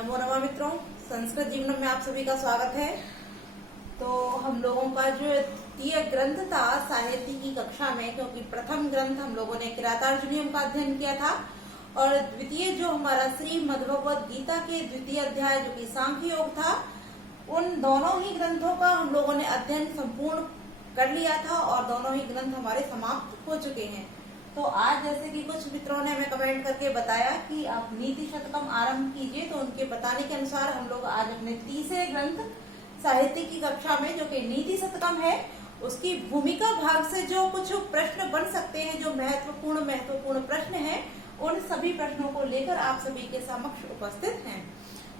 नमो नमः मित्रों, संस्कृत जीवनम में आप सभी का स्वागत है। तो हम लोगों का जो द्वितीय ग्रंथ था साहित्य की कक्षा में, क्योंकि प्रथम ग्रंथ हम लोगों ने किरातार्जुनीयम का अध्ययन किया था और द्वितीय जो हमारा श्रीमद्भगवत गीता के द्वितीय अध्याय जो कि सांख्य योग था, उन दोनों ही ग्रंथों का हम लोगों ने अध्ययन संपूर्ण कर लिया था और दोनों ही ग्रंथ हमारे समाप्त हो चुके हैं। तो आज जैसे कि कुछ मित्रों ने हमें कमेंट करके बताया कि आप नीति शतकम आरंभ कीजिए, तो उनके बताने के अनुसार हम लोग आज अपने तीसरे ग्रंथ साहित्य की कक्षा में जो कि नीति शतकम है, उसकी भूमिका भाग से जो कुछ प्रश्न बन सकते हैं, जो महत्वपूर्ण प्रश्न है, उन सभी प्रश्नों को लेकर आप सभी के समक्ष उपस्थित हैं।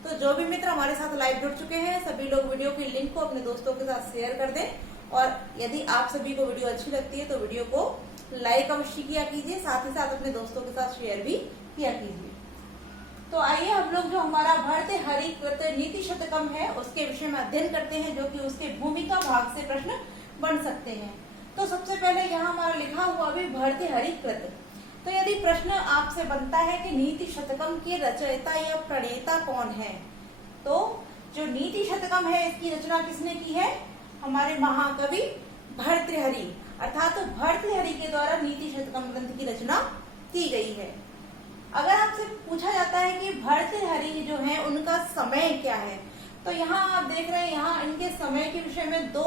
तो जो भी मित्र हमारे साथ लाइव जुड़ चुके हैं, सभी लोग वीडियो की लिंक को अपने दोस्तों के साथ शेयर कर दें और यदि आप सभी को वीडियो अच्छी लगती है तो वीडियो को लाइक अवश्य किया कीजिए, साथ ही साथ अपने दोस्तों के साथ शेयर भी किया कीजिए। तो आइए हम लोग जो हमारा भर्तृहरि कृत नीति शतकम है उसके विषय में अध्ययन करते हैं, जो कि उसके भूमिका भाग से प्रश्न बन सकते हैं। तो सबसे पहले यहाँ हमारा लिखा हुआ भी भर्तृहरि कृत। तो यदि प्रश्न आपसे बनता है कि नीति शतकम के रचयिता या प्रणेता कौन है, तो जो नीति शतकम है इसकी रचना किसने की है? हमारे महाकवि भर्तृहरि, अर्थात भर्तृहरि के द्वारा नीति शतकम ग्रंथ की रचना की गई है। अगर आपसे पूछा जाता है कि भर्तृहरि जो है उनका समय क्या है, तो यहाँ आप देख रहे हैं, यहाँ इनके समय के विषय में दो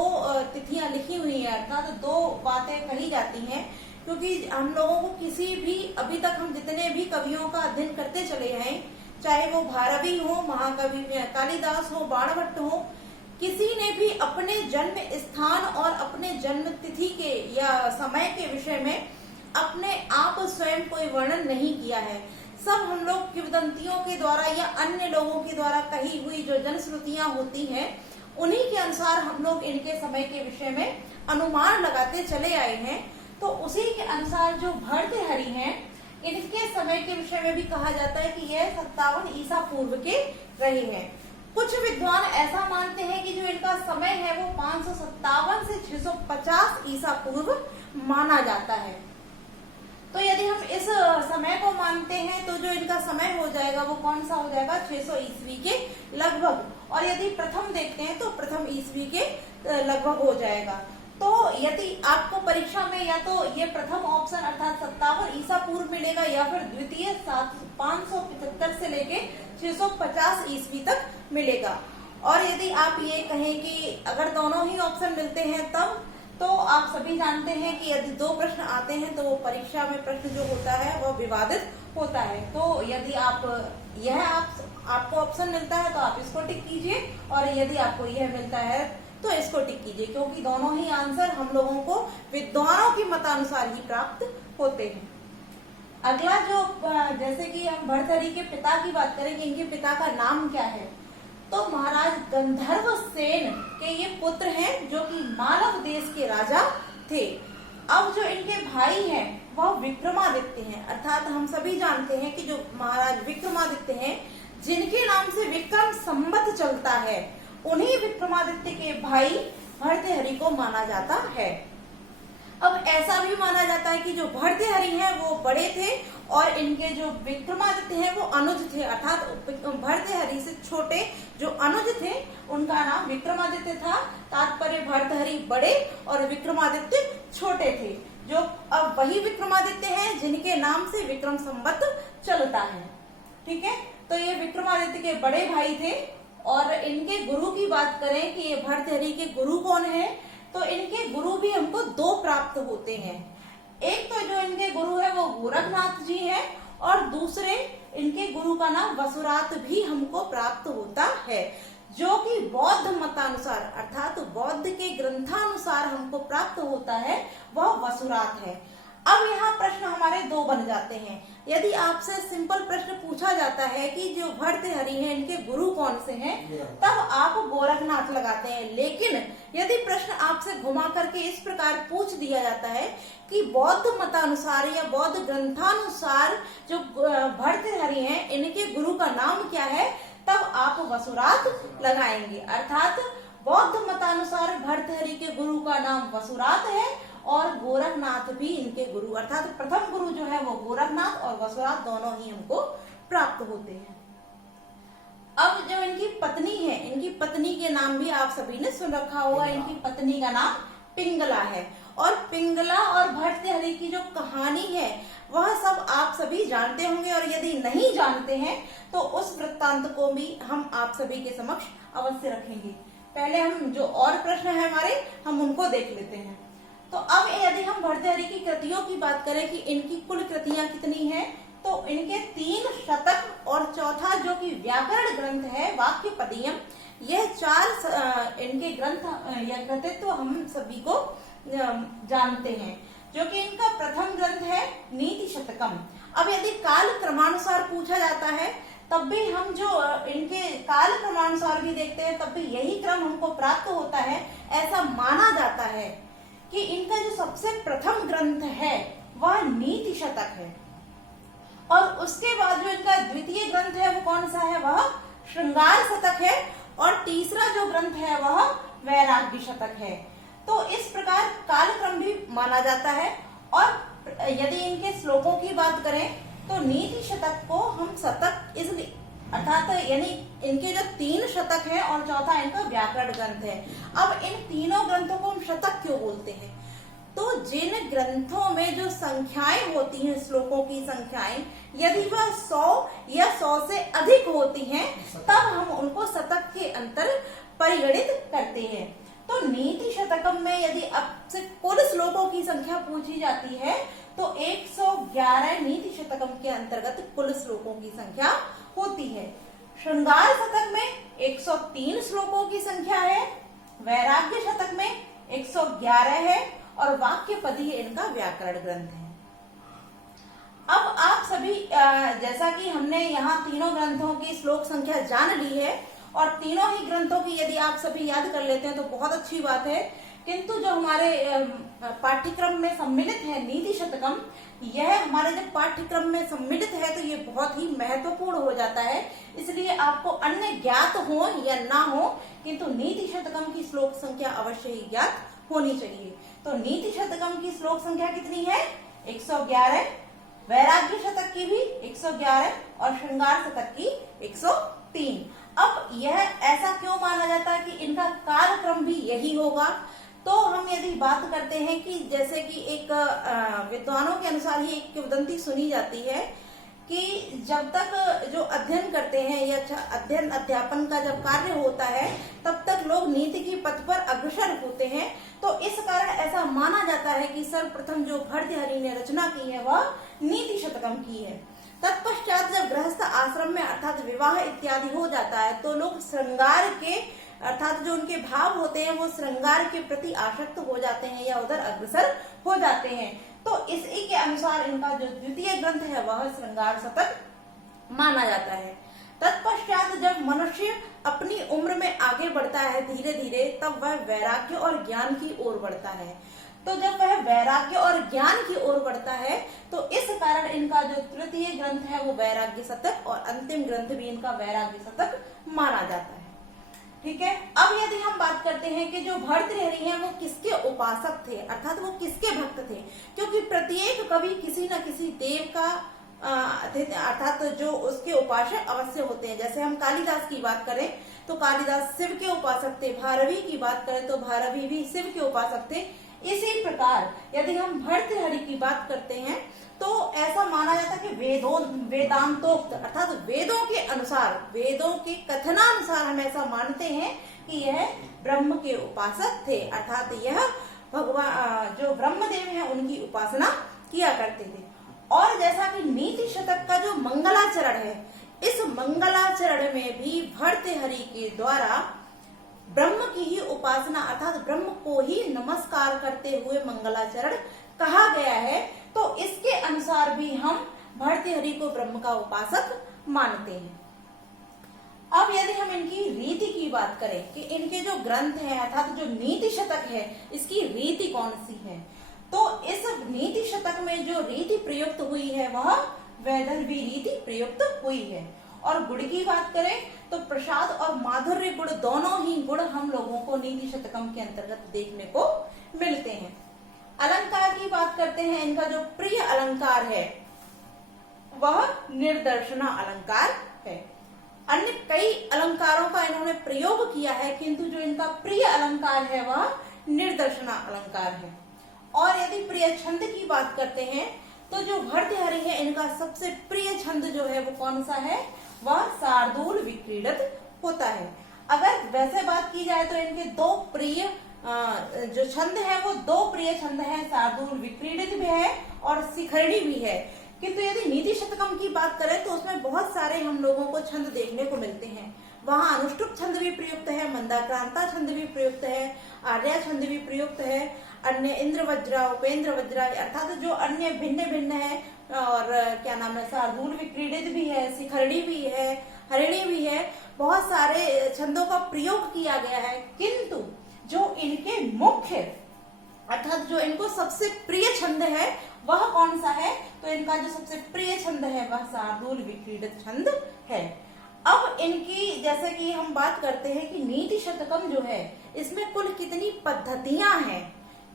तिथियां लिखी हुई है, अर्थात दो बातें कही जाती हैं। क्योंकि हम लोगों को किसी भी, अभी तक हम जितने भी कवियों का अध्ययन करते चले हैं, चाहे वो भारवी हो, महाकवि कालिदास हो, बाणभट्ट हो, किसी ने भी अपने जन्म स्थान और अपने जन्म तिथि के या समय के विषय में अपने आप स्वयं कोई वर्णन नहीं किया है। सब हम लोग किंवदंतियों के द्वारा या अन्य लोगों के द्वारा कही हुई जो जनश्रुतियां होती हैं, उन्हीं के अनुसार हम लोग इनके समय के विषय में अनुमान लगाते चले आए हैं। तो उसी के अनुसार जो भर्तृहरि हैं, इनके समय के विषय में भी कहा जाता है कि यह 57 ईसा पूर्व के रहे हैं। कुछ विद्वान ऐसा मानते हैं कि जो इनका समय है वो 557 से 650 ईसा पूर्व माना जाता है। तो यदि हम इस समय को मानते हैं तो जो इनका समय हो जाएगा वो कौन सा हो जाएगा? 600 ईस्वी के लगभग। और यदि प्रथम देखते हैं तो प्रथम ईस्वी के लगभग हो जाएगा। तो यदि आपको परीक्षा में या तो ये प्रथम ऑप्शन अर्थात 57 ईसा पूर्व मिलेगा या फिर द्वितीय 575 से लेके 650 ईस्वी तक मिलेगा। और यदि आप ये कहें कि अगर दोनों ही ऑप्शन मिलते हैं तब, तो आप सभी जानते हैं कि यदि दो प्रश्न आते हैं तो वो परीक्षा में प्रश्न जो होता है वह विवादित होता है। तो यदि आपको ऑप्शन मिलता है तो आप इसको टिक कीजिए और यदि आपको यह मिलता है तो इसको टिक कीजिए, क्योंकि दोनों ही आंसर हम लोगों को विद्वानों की मतानुसार ही प्राप्त होते हैं। अगला जो, जैसे कि हम भर्तृहरि के पिता की बात करें कि इनके पिता का नाम क्या है, तो महाराज गंधर्व सेन के ये पुत्र हैं जो कि मालव देश के राजा थे। अब जो इनके भाई हैं वह विक्रमादित्य हैं, अर्थात हम सभी जानते हैं कि जो महाराज विक्रमादित्य हैं, जिनके नाम से विक्रम संवत चलता है, उन्हीं विक्रमादित्य के भाई भर्तृहरि को माना जाता है। अब ऐसा भी माना जाता है कि जो भर्तृहरि हैं वो बड़े थे और इनके जो विक्रमादित्य हैं वो अनुज थे, अर्थात भर्तृहरि से छोटे जो अनुज थे उनका नाम विक्रमादित्य था। तात्पर्य भर्तृहरि बड़े और विक्रमादित्य छोटे थे, जो अब वही विक्रमादित्य हैं जिनके नाम से विक्रम संवत चलता है। ठीक है, तो ये विक्रमादित्य के बड़े भाई थे। और इनके गुरु की बात करें कि ये भर्तृहरि के गुरु कौन है, तो इनके गुरु भी हमको दो प्राप्त होते हैं। एक तो जो इनके गुरु है वो गोरखनाथ जी हैं और दूसरे इनके गुरु का नाम वसुरात भी हमको प्राप्त होता है, जो कि बौद्ध मतानुसार अर्थात बौद्ध के ग्रंथानुसार हमको प्राप्त होता है, वह वसुरात है। अब यहाँ प्रश्न हमारे दो बन जाते हैं। यदि आपसे सिंपल प्रश्न पूछा जाता है कि जो भर्तृहरि हैं इनके गुरु कौन से हैं, तब आप गोरखनाथ लगाते हैं। लेकिन यदि प्रश्न आपसे घुमा करके इस प्रकार पूछ दिया जाता है कि बौद्ध मतानुसार या बौद्ध ग्रंथानुसार जो भर्तृहरि हैं इनके गुरु का नाम क्या है, तब आप वसुरात लगाएंगे। अर्थात बौद्ध मतानुसार भर्तृहरि के गुरु का नाम वसुरात है और गोरखनाथ भी इनके गुरु, अर्थात प्रथम गुरु जो है वो गोरखनाथ और वसुरात दोनों ही हमको प्राप्त होते हैं। अब जो इनकी पत्नी है, इनकी पत्नी के नाम भी आप सभी ने सुन रखा होगा। इनकी पत्नी का नाम पिंगला है। और पिंगला और भर्तृहरि की जो कहानी है वह सब आप सभी जानते होंगे, और यदि नहीं जानते हैं तो उस वृत्तांत को भी हम आप सभी के समक्ष अवश्य रखेंगे। पहले हम जो और प्रश्न है हमारे, हम उनको देख लेते हैं। तो अब यदि हम भर्तृहरि की कृतियों की बात करें कि इनकी कुल कृतियां कितनी हैं, तो इनके 3 शतक और चौथा जो कि व्याकरण ग्रंथ है वाक्यपदीयम, यह 4 इनके ग्रंथ या कृतित्व हम सभी को जानते हैं, जो कि इनका प्रथम ग्रंथ है नीति शतकम। अब यदि काल क्रमानुसार पूछा जाता है तब भी हम जो इनके काल क्रमानुसार भी देखते हैं तब भी यही क्रम हमको प्राप्त होता है। ऐसा माना जाता है कि इनका जो सबसे प्रथम ग्रंथ है वह नीति शतक है, और उसके बाद जो इनका द्वितीय ग्रंथ है वो कौन सा है, वह श्रृंगार शतक है, और तीसरा जो ग्रंथ है वह वैराग्य शतक है। तो इस प्रकार कालक्रम भी माना जाता है। और यदि इनके श्लोकों की बात करें तो नीति शतक को हम शतक इसलिए, अर्थात यानी इनके जो 3 शतक है और चौथा इनका व्याकरण ग्रंथ है। अब इन तीनों ग्रंथों को हम शतक क्यों बोलते हैं, तो जिन ग्रंथों में जो संख्याएं होती हैं, श्लोकों की संख्याएं, यदि वह 100 या 100 से अधिक होती हैं तब हम उनको शतक के अंतर परिगणित करते हैं। तो नीति शतकम में यदि आपसे कुल श्लोकों की संख्या पूछी जाती है तो 111 नीति शतकम के अंतर्गत कुल श्लोकों की संख्या होती है। श्रृंगार शतक में 103 श्लोकों की संख्या है, वैराग्य शतक में 111 है, और वाक्यपदी इनका व्याकरण ग्रंथ है। अब आप सभी जैसा कि हमने यहाँ तीनों ग्रंथों की श्लोक संख्या जान ली है, और तीनों ही ग्रंथों की यदि आप सभी याद कर लेते हैं तो बहुत अच्छी बात है। किंतु जो हमारे पाठ्यक्रम में सम्मिलित है नीति शतकम, यह हमारे जब पाठ्यक्रम में सम्मिलित है तो ये बहुत ही महत्वपूर्ण हो जाता है। इसलिए आपको अन्य ज्ञात हो या ना हो, किंतु नीति शतकम की श्लोक संख्या अवश्य ही ज्ञात होनी चाहिए। तो नीति शतकम की श्लोक संख्या कितनी है, 111, वैराग्य शतक की भी 111, और श्रृंगार शतक की 103। अब यह ऐसा क्यों माना जाता है कि इनका कालक्रम भी यही होगा, तो हम यदि बात करते हैं कि जैसे कि एक विद्वानों के अनुसार ही एक किंवदंती सुनी जाती है कि जब तक जो अध्ययन करते हैं या अध्ययन अध्यापन का जब कार्य होता है तब तक लोग नीति की पथ पर अग्रसर होते हैं। तो इस कारण ऐसा माना जाता है कि सर्वप्रथम जो भर्तृहरि ने रचना की है वह नीति शतकम की है। तत्पश्चात जब गृहस्थ आश्रम में अर्थात विवाह इत्यादि हो जाता है तो लोग श्रृंगार के अर्थात जो उनके भाव होते हैं वो श्रृंगार के प्रति आसक्त हो जाते हैं या उधर अग्रसर हो जाते हैं। तो इसी के अनुसार इनका जो द्वितीय ग्रंथ है वह श्रृंगार शतक माना जाता है। तत्पश्चात जब मनुष्य अपनी उम्र में आगे बढ़ता है धीरे धीरे, तब वह वैराग्य और ज्ञान की ओर बढ़ता है। तो जब वह वैराग्य और ज्ञान की ओर बढ़ता है तो इस कारण इनका जो तृतीय ग्रंथ है वो वैराग्य शतक, और अंतिम ग्रंथ भी इनका वैराग्य शतक माना जाता है। ठीक है। अब यदि हम बात करते हैं कि जो भर्तृहरि हैं वो किसके उपासक थे, अर्थात वो किसके भक्त थे, क्योंकि प्रत्येक कवि किसी न किसी देव का अर्थात जो उसके उपासक अवश्य होते हैं। जैसे हम कालिदास की बात करें तो कालिदास शिव के उपासक थे, भारवी की बात करें तो भारवी भी शिव के उपासक थे। इसी प्रकार यदि हम भर्तृहरि की बात करते हैं तो ऐसा माना जाता है कि वेदांतोक्त अर्थात वेदों के अनुसार, वेदों के कथनानुसार हम ऐसा मानते हैं कि यह ब्रह्म के उपासक थे, अर्थात यह भगवान जो ब्रह्मदेव हैं उनकी उपासना किया करते थे। और जैसा कि नीति शतक का जो मंगलाचरण है, इस मंगलाचरण में भी भर्तृहरि के द्वारा ब्रह्म की ही उपासना अर्थात ब्रह्म को ही नमस्कार करते हुए मंगलाचरण कहा गया है। तो इसके अनुसार भी हम भर्तृहरि को ब्रह्म का उपासक मानते हैं। अब यदि हम इनकी रीति की बात करें कि इनके जो ग्रंथ है अर्थात जो नीति शतक है इसकी रीति कौन सी है, तो इस नीति शतक में जो रीति प्रयुक्त हुई है वह वैदर्भी रीति प्रयुक्त हुई है। और गुण की बात करें तो प्रसाद और माधुर्य गुण, दोनों ही गुण हम लोगों को नीति शतकम के अंतर्गत देखने को मिलते हैं। अलंकार की बात करते हैं, इनका जो प्रिय अलंकार है वह निर्दर्शना अलंकार है। अन्य कई अलंकारों का इन्होंने प्रयोग किया है, किंतु जो इनका प्रिय अलंकार है वह निर्दर्शना अलंकार है। और यदि प्रिय छंद की बात करते हैं तो जो भर्तृहरि है इनका सबसे प्रिय छंद जो है वो कौन सा है, वह शार्दूल विक्रीडित होता है। अगर वैसे बात की जाए तो इनके दो प्रिय जो छंद है वो दो प्रिय छंद है, शार्दूल विक्रीडित भी है और शिखरणी भी है। किंतु यदि नीति शतकम की बात करें तो उसमें बहुत सारे हम लोगों को छंद देखने को मिलते हैं। वहां अनुष्टुप छंद भी प्रयुक्त है, मंदाक्रांता छंद भी प्रयुक्त है, आर्या छंद भी प्रयुक्त है, अन्य इंद्र वज्रा, उपेंद्र वज्रा, अर्थात जो अन्य भिन्न भिन्न है, और क्या नाम है, शार्दूल विक्रीडित भी है, शिखरणी भी है, हरिणी भी है, बहुत सारे छंदों का प्रयोग किया गया है। किंतु जो इनके मुख्य अर्थात जो इनको सबसे प्रिय छंद है वह कौन सा है, तो इनका जो सबसे प्रिय छंद है वह शार्दूल विक्रीडित छंद है। अब इनकी जैसे कि हम बात करते हैं कि नीति शतकम जो है इसमें कुल कितनी पद्धतियां हैं,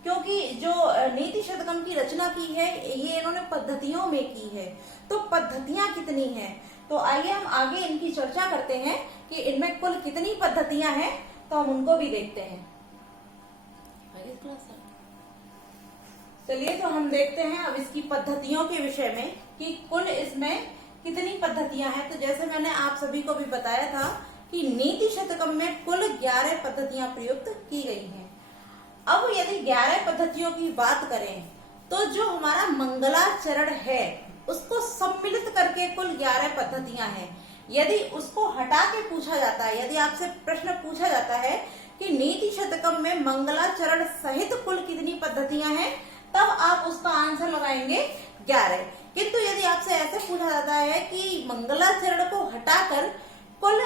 क्योंकि जो नीति शतकम की रचना की है ये इन्होंने पद्धतियों में की है, तो पद्धतियां कितनी हैं, तो आइए हम आगे इनकी चर्चा करते हैं कि इनमें कुल कितनी पद्धतियां हैं, तो हम उनको भी देखते हैं। चलिए तो हम देखते हैं अब इसकी पद्धतियों के विषय में कि कुल इसमें कितनी पद्धतियां हैं। तो जैसे मैंने आप सभी को भी बताया था कि नीति शतकम में कुल 11 पद्धतियां प्रयुक्त की गई हैं। अब यदि 11 पद्धतियों की बात करें तो जो हमारा मंगलाचरण है उसको सम्मिलित करके कुल 11 पद्धतियां हैं। यदि उसको हटा के पूछा जाता है, यदि आपसे प्रश्न पूछा जाता है कि नीति शतकम में मंगलाचरण सहित कुल कितनी पद्धतियां हैं, तब आप उसका आंसर लगाएंगे 11। किंतु यदि आपसे ऐसे पूछा जाता है कि मंगलाचरण को हटाकर कुल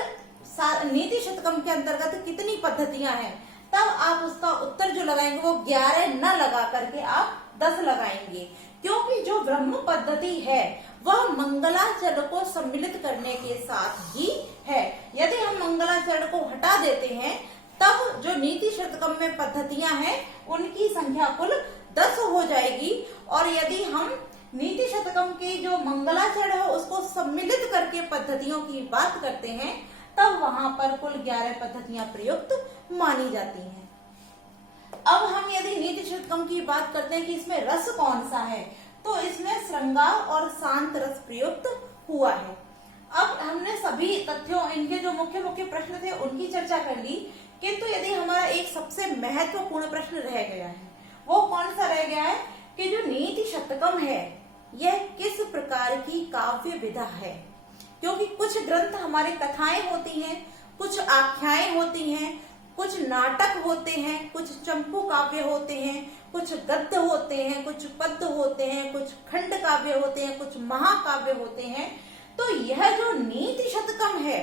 नीति शतकम के अंतर्गत कितनी पद्धतियां हैं, तब आप उसका उत्तर जो लगाएंगे वो 11 न लगा करके आप 10 लगाएंगे, क्योंकि जो ब्रह्म पद्धति है वह मंगलाचरण को सम्मिलित करने के साथ ही है। यदि हम मंगलाचरण को हटा देते हैं तब जो नीति शतकम में पद्धतियां हैं उनकी संख्या कुल 10 हो जाएगी, और यदि हम नीति शतकम की जो मंगलाचरण है उसको सम्मिलित करके पद्धतियों की बात करते हैं तब वहां पर कुल 11 पद्धतियां प्रयुक्त मानी जाती हैं। अब हम यदि नीति शतकम की बात करते हैं कि इसमें रस कौन सा है, तो इसमें श्रृंगार और शांत रस प्रयुक्त हुआ है। अब हमने सभी तथ्यों, इनके जो मुख्य मुख्य प्रश्न थे उनकी चर्चा कर ली, किंतु यदि हमारा एक सबसे महत्वपूर्ण प्रश्न रह गया है, वो कौन सा रह गया है कि जो नीति शतकम है यह किस प्रकार की काव्य विधा है। क्योंकि कुछ ग्रंथ हमारे कथाएं होती हैं, कुछ आख्याएं होती हैं, कुछ नाटक होते हैं, कुछ चंपू काव्य होते हैं, कुछ गद्य होते हैं, कुछ पद्य होते हैं, कुछ खंड काव्य होते हैं, कुछ महाकाव्य होते हैं। तो यह जो नीति शतकम है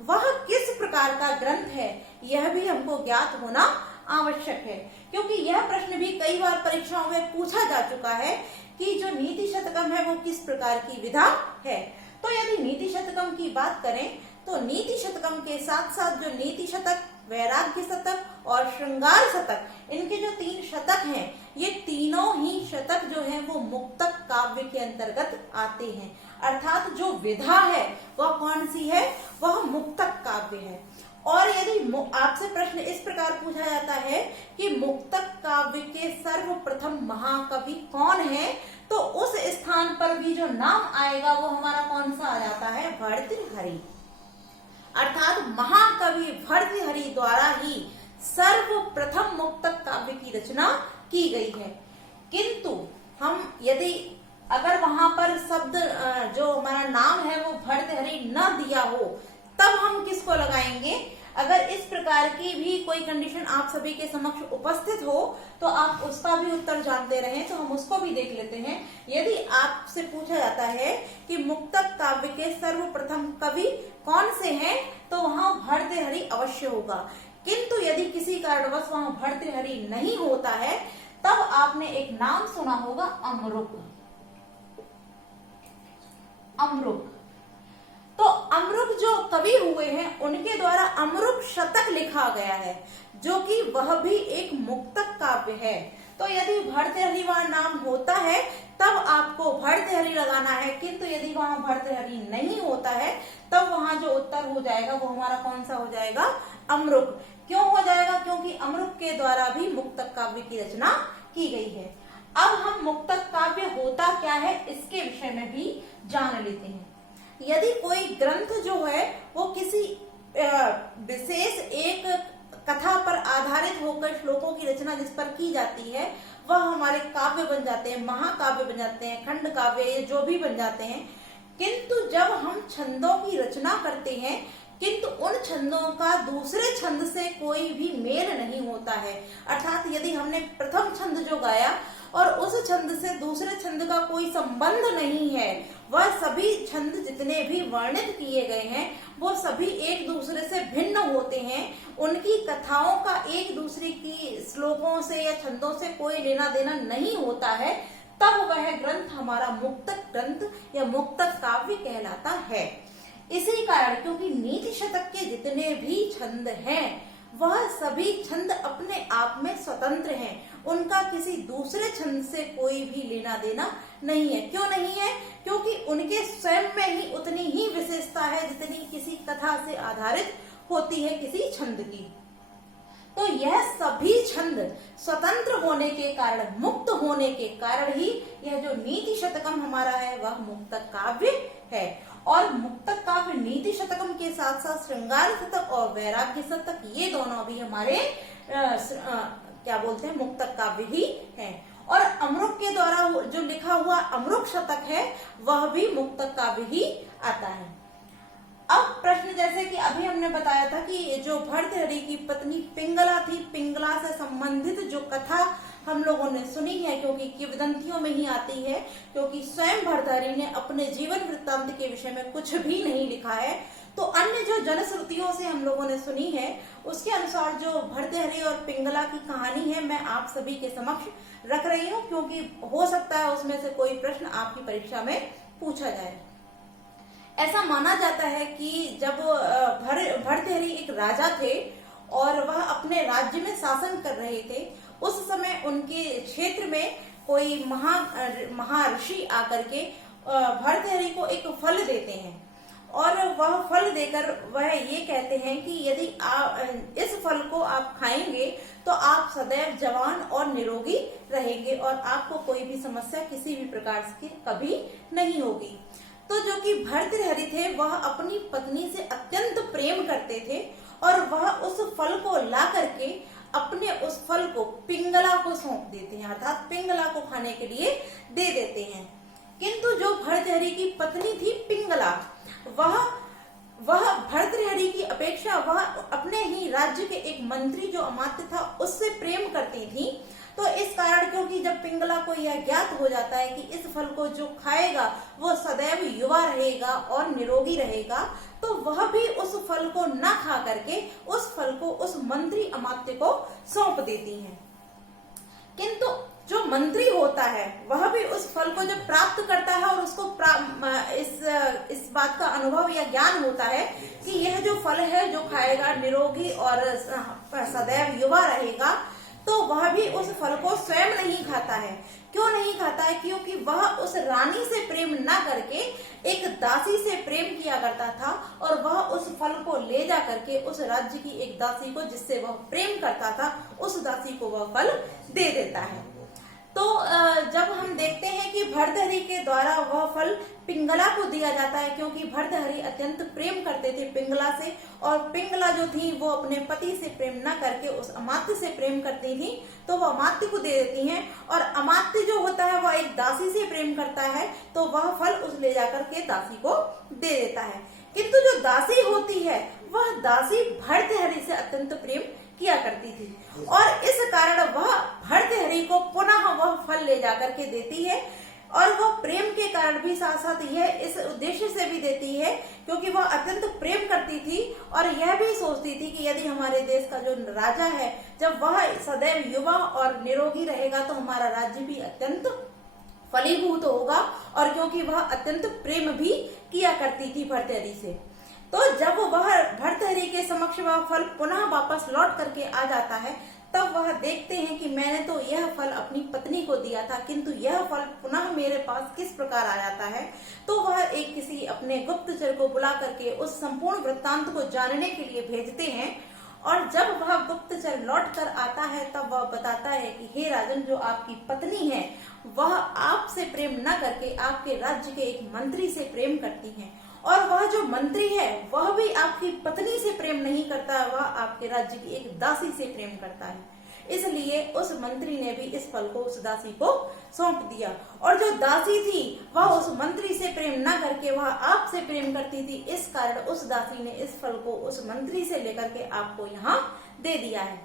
वह किस प्रकार का ग्रंथ है यह भी हमको ज्ञात होना आवश्यक है, क्योंकि यह प्रश्न भी कई बार परीक्षाओं में पूछा जा चुका है कि जो नीति शतकम है वो किस प्रकार की विधा है। तो यदि नीति शतकम की बात करें तो नीति शतकम के साथ साथ जो नीति शतक, वैराग्य शतक और श्रृंगार शतक, इनके जो 3 शतक हैं ये तीनों ही शतक जो हैं वो मुक्तक काव्य के अंतर्गत आते हैं। अर्थात जो विधा है वह कौन सी है, वह मुक्तक काव्य है। और यदि आपसे प्रश्न इस प्रकार पूछा जाता है कि मुक्तक काव्य के सर्वप्रथम महाकवि कौन है, तो उस स्थान पर भी जो नाम आएगा वो हमारा कौन सा आ जाता है, भर्तृहरि। अर्थात महाकवि भर्तृहरि द्वारा ही सर्वप्रथम मुक्तक काव्य की रचना की गई है। किंतु हम यदि अगर वहां पर शब्द जो हमारा नाम है वो भर्तृहरि न दिया हो तब हम किसको लगाएंगे। अगर इस प्रकार की भी कोई कंडीशन आप सभी के समक्ष उपस्थित हो तो आप उसका भी उत्तर जानते रहें, तो हम उसको भी देख लेते हैं। यदि आपसे पूछा जाता है कि मुक्तक काव्य के सर्वप्रथम कवि कौन से हैं, तो वहां भर्तृहरि अवश्य होगा। किंतु यदि किसी कारणवश वहां भर्तृहरि नहीं होता है तब आपने एक नाम सुना होगा, अमरुक। अमरुक तो अमरुक जो कवि हुए हैं उनके द्वारा अमरुक शतक लिखा गया है, जो कि वह भी एक मुक्तक काव्य है। तो यदि भर्तृहरि वह नाम होता है तब आपको भर्तृहरि लगाना है। किंतु यदि वहां भर्तृहरि नहीं होता है तब वहां जो उत्तर हो जाएगा वो हमारा कौन सा हो जाएगा, अमरुक। क्यों हो जाएगा, क्योंकि अमरुक के द्वारा भी मुक्तक काव्य की रचना की गई है। अब हम मुक्तक काव्य होता क्या है इसके विषय में भी जान लेते हैं। यदि कोई ग्रंथ जो है वो किसी विशेष एक कथा पर आधारित होकर श्लोकों की रचना जिस पर की जाती है वह हमारे काव्य बन जाते हैं, महाकाव्य बन जाते हैं, खंड काव्य, ये जो भी बन जाते हैं। किंतु जब हम छंदों की रचना करते हैं किंतु उन छंदों का दूसरे छंद से कोई भी मेल नहीं होता है, अर्थात यदि हमने प्रथम छंद जो गाया और उस छंद से दूसरे छंद का कोई संबंध नहीं है, वह सभी छंद जितने भी वर्णित किए गए हैं वो सभी एक दूसरे से भिन्न होते हैं, उनकी कथाओं का एक दूसरे की श्लोकों से या छंदों से कोई लेना देना नहीं होता है, तब वह ग्रंथ हमारा मुक्तक ग्रंथ या मुक्तक काव्य कहलाता है। इसी कारण क्योंकि नीति शतक के जितने भी छंद हैं वह सभी छंद अपने आप में स्वतंत्र हैं, उनका किसी दूसरे छंद से कोई भी लेना देना नहीं है। क्यों नहीं है, क्योंकि उनके स्वयं में ही उतनी ही विशेषता है जितनी किसी कथा से आधारित होती है किसी छंद की। तो यह सभी छंद स्वतंत्र होने के कारण, मुक्त होने के कारण ही यह जो नीति शतकम हमारा है वह मुक्तक काव्य है। और मुक्तक काव्य नीति शतकम के साथ साथ श्रृंगार शतक और वैराग्य शतक ये दोनों भी हमारे क्या बोलते हैं मुक्तक काव्य ही हैं। और अमरुक के द्वारा जो लिखा हुआ अमरुक शतक है वह भी मुक्तक काव्य ही आता है। अब प्रश्न जैसे कि अभी हमने बताया था कि जो भर्तृहरि की पत्नी पिंगला थी, पिंगला से संबंधित जो कथा हम लोगों ने सुनी है क्योंकि किंवदंतियों में ही आती है, क्योंकि स्वयं भर्तृहरि ने अपने जीवन वृत्तांत के विषय में कुछ भी नहीं लिखा है, तो अन्य जो जनश्रुतियों से हम लोगों ने सुनी है उसके अनुसार जो भर्तृहरि और पिंगला की कहानी है मैं आप सभी के समक्ष रख रही हूँ, क्योंकि हो सकता है उसमें से कोई प्रश्न आपकी परीक्षा में पूछा जाए। ऐसा माना जाता है कि जब भर्तृहरि एक राजा थे और वह अपने राज्य में शासन कर रहे थे, उस समय उनके क्षेत्र में कोई महर्षि आकर के भर्तृहरि को एक फल देते हैं और वह फल देकर वह ये कहते हैं कि यदि इस फल को आप खाएंगे तो आप सदैव जवान और निरोगी रहेंगे और आपको कोई भी समस्या किसी भी प्रकार की कभी नहीं होगी। तो जो कि भर्तृहरि थे वह अपनी पत्नी से अत्यंत प्रेम करते थे और वह उस फल को ला करके अपने उस फल को पिंगला को सौंप देते हैं, अर्थात पिंगला को खाने के लिए दे देते हैं। किंतु जो भर्तृहरि की पत्नी थी पिंगला, वह भर्तृहरि की अपेक्षा वह अपने ही राज्य के एक मंत्री जो अमात्य था उससे प्रेम करती थी। तो इस कारण क्योंकि जब पिंगला को यह ज्ञात हो जाता है कि इस फल को जो खाएगा वो सदैव युवा रहेगा और निरोगी रहेगा, तो वह भी उस फल को न खा करके उस फल को उस मंत्री अमात्य को सौंप देती हैं। किंतु जो मंत्री होता है वह भी उस फल को जब प्राप्त करता है और उसको इस बात का अनुभव या ज्ञान होता है कि यह जो फल है जो खाएगा निरोगी और सदैव युवा रहेगा, तो वह भी उस फल को स्वयं नहीं खाता है। क्यों नहीं खाता है, क्योंकि वह उस रानी से प्रेम न करके एक दासी से प्रेम किया करता था और वह उस फल को ले जा करके उस राज्य की एक दासी को जिससे वह प्रेम करता था उस दासी को वह फल दे देता है। तो जब हम देखते हैं कि भर्तृहरि के द्वारा वह फल पिंगला को दिया जाता है, क्योंकि भर्तृहरि अत्यंत प्रेम करते थे पिंगला से और पिंगला जो थी वो अपने पति से प्रेम न करके उस अमात्य से प्रेम करती थी, तो वह अमात्य को दे देती हैं। और अमात्य जो होता है वह एक दासी से प्रेम करता है तो वह फल उस ले जाकर के दासी को दे देता है। किंतु जो दासी होती है वह दासी भर्तृहरि से अत्यंत प्रेम किया करती थी और इस कारण वह भर्तृहरि को पुनः वह फल ले जाकर के देती है। और वह प्रेम के कारण भी साथ साथ यह इस उद्देश्य से भी देती है क्योंकि वह अत्यंत प्रेम करती थी और यह भी सोचती थी कि यदि हमारे देश का जो राजा है जब वह सदैव युवा और निरोगी रहेगा तो हमारा राज्य भी अत्यंत फलीभूत होगा, और क्योंकि वह अत्यंत प्रेम भी किया करती थी भर्तृहरि से। तो जब वह भर्तृहरि के समक्ष वह फल पुनः वापस लौट करके आ जाता है तब वह देखते हैं कि मैंने तो यह फल अपनी पत्नी को दिया था, किंतु यह फल पुनः मेरे पास किस प्रकार आ जाता है। तो वह एक किसी अपने गुप्तचर को बुला करके उस संपूर्ण वृत्तांत को जानने के लिए भेजते हैं। और जब वह गुप्तचर लौट कर आता है तब वह बताता है कि हे राजन, जो आपकी पत्नी है वह आपसे प्रेम न करके आपके राज्य के एक मंत्री से प्रेम करती है, और वह जो मंत्री है वह भी आपकी पत्नी से प्रेम नहीं करता, वह आपके राज्य की एक दासी से प्रेम करता है। इसलिए उस मंत्री ने भी इस फल को उस दासी को सौंप दिया, और जो दासी थी वह उस मंत्री से प्रेम न करके वह आपसे प्रेम करती थी, इस कारण उस दासी ने इस फल को उस मंत्री से लेकर के आपको यहाँ दे दिया है।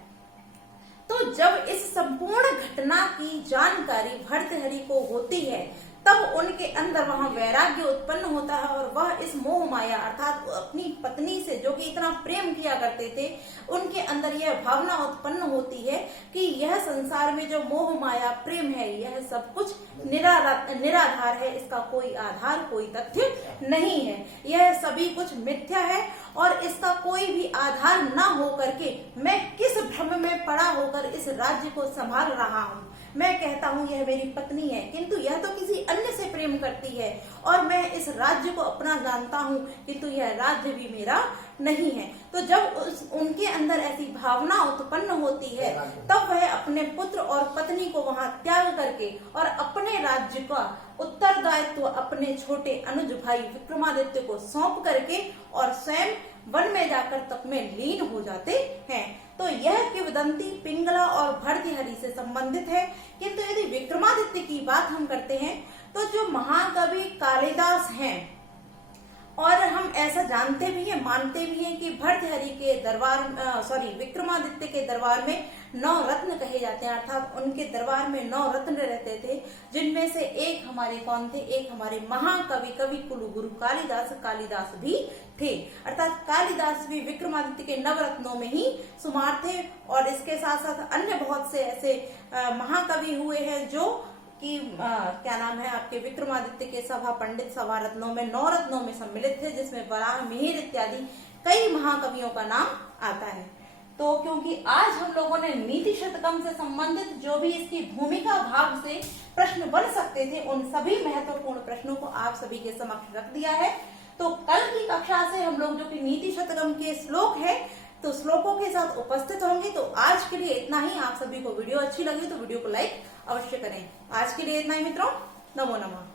तो जब इस संपूर्ण घटना की जानकारी भर्तृहरि को होती है तब उनके अंदर वहां वैराग्य उत्पन्न होता है, और वह इस मोह माया अर्थात अपनी पत्नी से जो कि इतना प्रेम किया करते थे, उनके अंदर यह भावना उत्पन्न होती है कि यह संसार में जो मोह माया प्रेम है यह सब कुछ निराधार है, इसका कोई आधार कोई तथ्य नहीं है, यह सभी कुछ मिथ्या है, और इसका कोई भी आधार न हो करके मैं किस भ्रम में पड़ा होकर इस राज्य को संभाल रहा हूँ। मैं कहता हूँ यह मेरी पत्नी है, किंतु यह तो किसी अन्य से प्रेम करती है, और मैं इस राज्य को अपना जानता हूँ, किंतु यह राज्य भी मेरा नहीं है। तो जब उनके अंदर ऐसी भावना उत्पन्न होती है तब वह अपने पुत्र और पत्नी को वहां त्याग करके और अपने राज्य का उत्तरदायित्व अपने छोटे अनुज भाई विक्रमादित्य को सौंप करके और स्वयं वन में जाकर तप में लीन हो जाते हैं। तो यह किंवदंती पिंगला और भर्तृहरि से संबंधित है। किंतु यदि विक्रमादित्य की बात हम करते हैं तो जो महाकवि कालिदास हैं, और हम ऐसा जानते भी हैं, मानते भी हैं कि भर्तृहरि के दरबार विक्रमादित्य के दरबार में 9 रत्न कहे जाते हैं, अर्थात उनके दरबार में 9 रत्न रहते थे, जिनमें से एक हमारे कौन थे, एक हमारे महाकवि कवि कुलगुरु कालिदास भी थे। अर्थात कालिदास भी विक्रमादित्य के नवरत्नों में ही शुमार थे, और इसके साथ साथ अन्य बहुत से ऐसे महाकवि हुए हैं जो कि क्या नाम है आपके विक्रमादित्य के सभा पंडित सभा रत्नों में 9 रत्नों में सम्मिलित थे, जिसमें वराह मिहिर इत्यादि कई महाकवियों का नाम आता है। तो क्योंकि आज हम लोगों ने नीति शतकम से संबंधित जो भी इसकी भूमिका भाग से प्रश्न बन सकते थे, उन सभी महत्वपूर्ण प्रश्नों को आप सभी के समक्ष रख दिया है। तो कल की कक्षा से हम लोग जो कि नीति शतकम के श्लोक है तो श्लोकों के साथ उपस्थित होंगे। तो आज के लिए इतना ही। आप सभी को वीडियो अच्छी लगी तो वीडियो को लाइक अवश्य करें। आज के लिए इतना ही मित्रों, नमो नमः।